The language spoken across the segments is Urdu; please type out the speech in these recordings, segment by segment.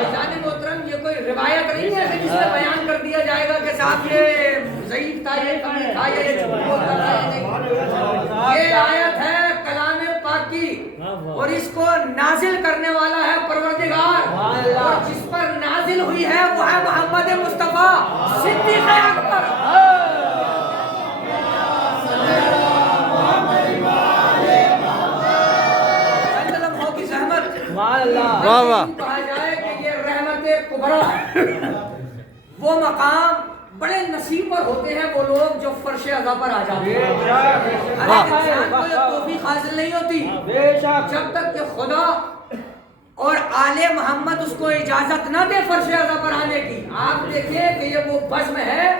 بھائیجان محترم یہ کوئی روایت نہیں ہے جس میں بیان کر دیا جائے گا کہ صاحب یہ ضعیف تھا، یہ کمی تھا، یہ جھوٹ بولتا تھا۔ یہ آیت ہے کلام پاک کی اور اس کو نازل کرنے والا ہے پروردگار، اور جس پر نازل ہوئی ہے وہ ہے محمد مصطفیٰ صدیق اکبر۔ واہ واہ۔ کہا جائے کہ یہ رحمت کبریٰ ہے۔ وہ مقام بڑے نصیب پر ہوتے ہیں وہ لوگ جو فرش عزا پر آ جاتے ہیں۔ ہر ایک انسان کو یہ توفیق حاصل نہیں ہوتی جب تک کہ خدا اور آل محمد اس کو اجازت نہ دے فرش عزا پر آنے کی۔ آپ دیکھیں کہ یہ وہ بزم ہے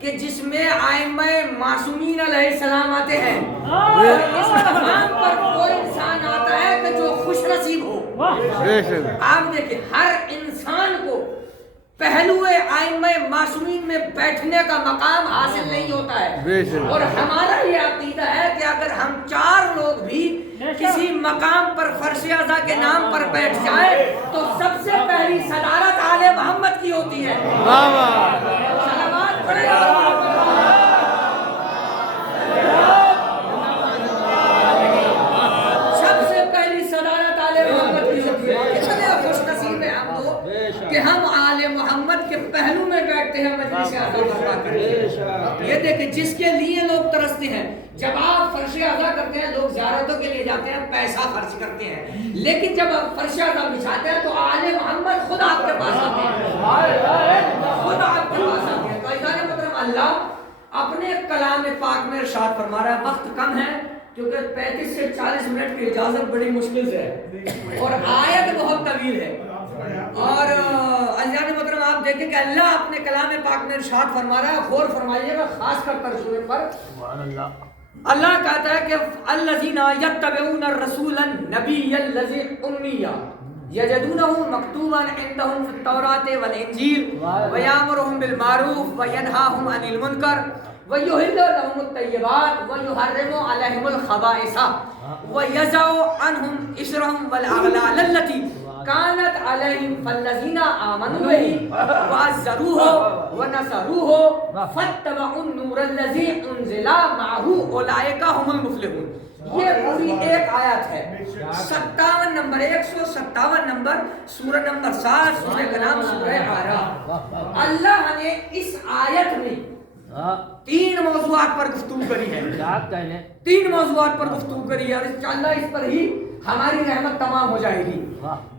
کہ جس میں ائمہ معصومین علیہ السلام آتے ہیں، اور اس مقام پر کوئی انسان آتا ہے کہ جو خوش نصیب ہو۔ آپ دیکھیں ہر انسان کو پہلو ائمہ معصومین میں بیٹھنے کا مقام حاصل نہیں ہوتا ہے، اور ہمارا یہ عقیدہ ہے کہ اگر ہم 4 لوگ بھی کسی مقام پر فرش عزا کے نام پر بیٹھ جائے تو سب سے پہلی صدارت آل محمد کی ہوتی ہے۔ صلوات پڑھیں۔ سب سے پہلی صدارت آل محمد کی ہوتی ہے۔ اتنے خوش نصیب ہیں ہم لوگ کہ ہم آل محمد کے پہلو میں بیٹھتے ہیں مجلس عزا برپا کرتے۔ یہ دیکھیں جس کے لیے لوگ ترستے ہیں، جب آپ فرش عزا کرتے ہیں لوگ زیارتوں کے لیے جاتے ہیں، پیسہ خرچ کرتے ہیں، لیکن جب آپ فرش عزا بچھاتے ہیں تو آل محمد خود آپ کے پاس آتے ہیں، خود آپ کے پاس آتے ہیں۔ تو عزیزان محترم اللہ اپنے کلام پاک میں ارشاد فرما رہا ہے، وقت کم ہے کیونکہ 35 سے 40 منٹ کی اجازت بڑی مشکل سے ہے اور آیت بہت طویل ہے۔ اور عزیزان محترم آپ دیکھیں کہ اللہ اپنے کلام پاک میں ارشاد فرما رہا ہے، غور فرمائیے گا خاص کر ترجمے پر۔ اللہ کہتا ہے کہ الذین یتبعون الرسول النبی الذی امی یجدونہ مکتوبا عندهم فی التوراۃ والانجیل ویأمرهم بالمعروف وینہاہم عن المنکر ویحل لهم الطیبات ویحرم علیہم الخبائث ویضع عنہم اصرهم والاغلال التي كانت علیہم فالذین آمنوا به وعزروه ونصروه فاتبعوا النور الذی انزل معه اولئک هم المفلحون۔ یہ پوری ایک آیت ہے، 57 نمبر 157 نمبر سورہ نمبر 7 سورہ کا نام سورہ آراف۔ اللہ نے اس آیت میں 3 موضوعات پر گفتگو کری ہے، 3 موضوعات پر گفتگو کری ہے، اور انشاءاللہ اس پر ہی ہماری رحمت تمام ہو جائے گی۔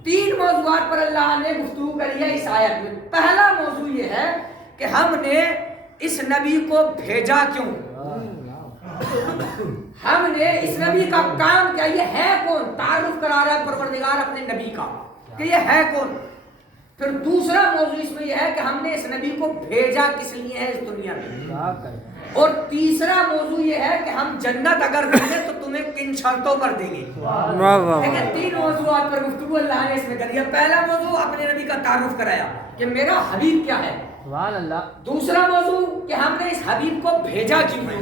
3 موضوعات پر اللہ نے گفتگو کری ہے اس آیت میں۔ پہلا موضوع یہ ہے کہ ہم نے اس نبی کو بھیجا کیوں، ہم نے اس نبی کا کام کیا، یہ ہے کون، تعارف کرا رہا ہے پروردگار اپنے نبی کا کہ یہ ہے کون۔ پھر دوسرا موضوع اس میں یہ ہے کہ ہم نے اس نبی کو بھیجا کس لیے ہے اس دنیا میں، اور تیسرا موضوع یہ ہے کہ ہم جنت اگر ملے تو تمہیں کن شرطوں پر دیں گے۔ لیکن 3 موضوعات پر گفتگو اللہ نے اس میں کری ہے۔ پہلا موضوع اپنے نبی کا تعارف کرایا کہ میرا حبیب کیا ہے، دوسرا موضوع کہ ہم نے اس حبیب کو بھیجا کیوں ہے،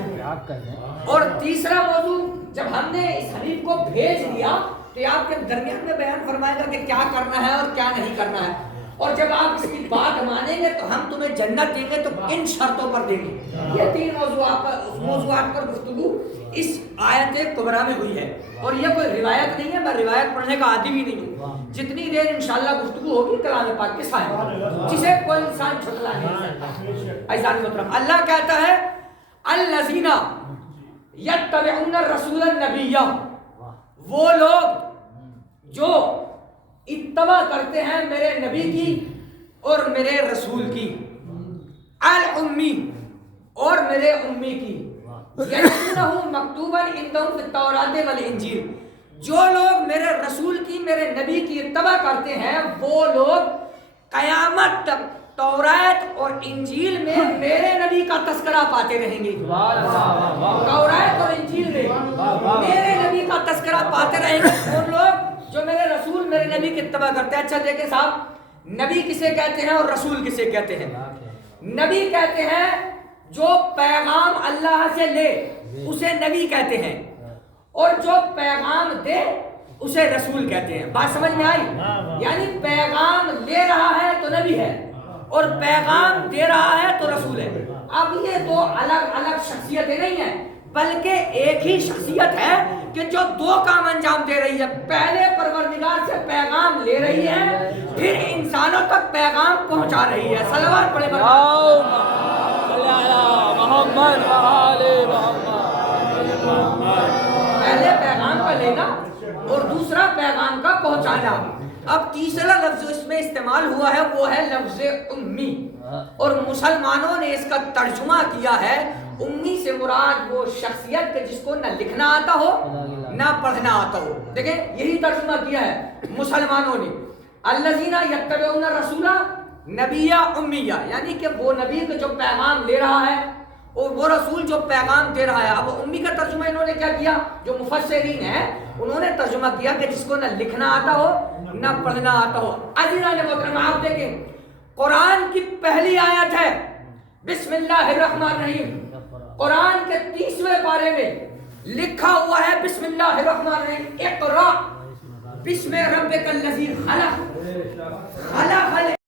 اور تیسرا موضوع جب ہم نے اس حبیب کو بھیج دیا تو آپ کے درمیان میں بیان فرمائے گا کہ کیا کرنا ہے اور کیا نہیں کرنا ہے، اور جب آپ اس کی بات مانیں گے تو ہم تمہیں جنت دیں گے تو کن شرطوں پر دیں گے۔ یہ 3 موضوعات پر گفتگو اس آیت کبریٰ میں ہوئی ہے، اور یہ کوئی روایت نہیں ہے، میں روایت پڑھنے کا عادی بھی نہیں ہوں۔ جتنی دیر انشاءاللہ گفتگو ہوگی کلام پاک کے سائے میں، جسے کوئی انسان جھٹلا نہیں سکتا۔ عزیزان محترم اللہ کہتا ہے الذین یتبعون الرسول النبی، وہ لوگ جو اتباع کرتے ہیں میرے نبی کی اور میرے رسول کی، الامی اور میرے امی کی، یجدونہ مکتوبا عندہم فی التوراۃ والانجیل، جو لوگ میرے رسول کی میرے نبی کی اتباع کرتے ہیں وہ لوگ قیامت تک تورات اور انجیل میں میرے نبی کا تذکرہ پاتے رہیں گے۔ تورات اور انجیل میں میرے نبی کا تذکرہ پاتے رہیں گے وہ لوگ جو میرے رسول میرے نبی کی اتباع کرتے ہیں۔ اچھا دیکھیں صاحب، نبی کسے کہتے ہیں اور رسول کسے کہتے ہیں؟ نبی کہتے ہیں جو پیغام اللہ سے لے اسے نبی کہتے ہیں، اور جو پیغام دے اسے رسول کہتے ہیں۔ بات سمجھ میں آئی؟ یعنی پیغام دے رہا نبی ہے اور پیغام دے رہا ہے تو رسول ہے. اب یہ دو الگ الگ شخصیتیں نہیں ہیں بلکہ ایک ہی شخصیت ہے کہ جو دو کام انجام دے رہی ہے. پہلے پروردگار سے پیغام لے رہی ہے پھر انسانوں تک پیغام پہنچا رہی ہے. صلوات پڑھیں محمد پہلے پیغام کا لینا اور دوسرا پیغام کا پہنچانا. اب تیسرا لفظ اس میں استعمال ہوا ہے وہ ہے لفظ امی اور مسلمانوں نے اس کا ترجمہ کیا ہے امی سے مراد وہ شخصیت کہ جس کو نہ لکھنا آتا ہو نہ پڑھنا آتا ہو. دیکھیں یہی ترجمہ کیا ہے مسلمانوں نے. الذین یتبعون الرسول نبی امیہ یعنی کہ وہ نبی کا جو پیغام لے رہا ہے اور وہ رسول جو پیغام دے رہا ہے. اب امی کا ترجمہ انہوں نے کیا کیا جو مفسرین ہیں انہوں نے ترجمہ کیا کہ جس کو نہ لکھنا آتا ہو نہ پڑھنا آتا ہو. عزیزان محترم آپ دیکھیں قرآن کی پہلی آیت ہے بسم اللہ الرحمن الرحیم. قرآن کے 30ویں پارے میں لکھا ہوا ہے بسم اللہ الرحمن الرحیم. اقرا بسم ربک الذی خلق خلق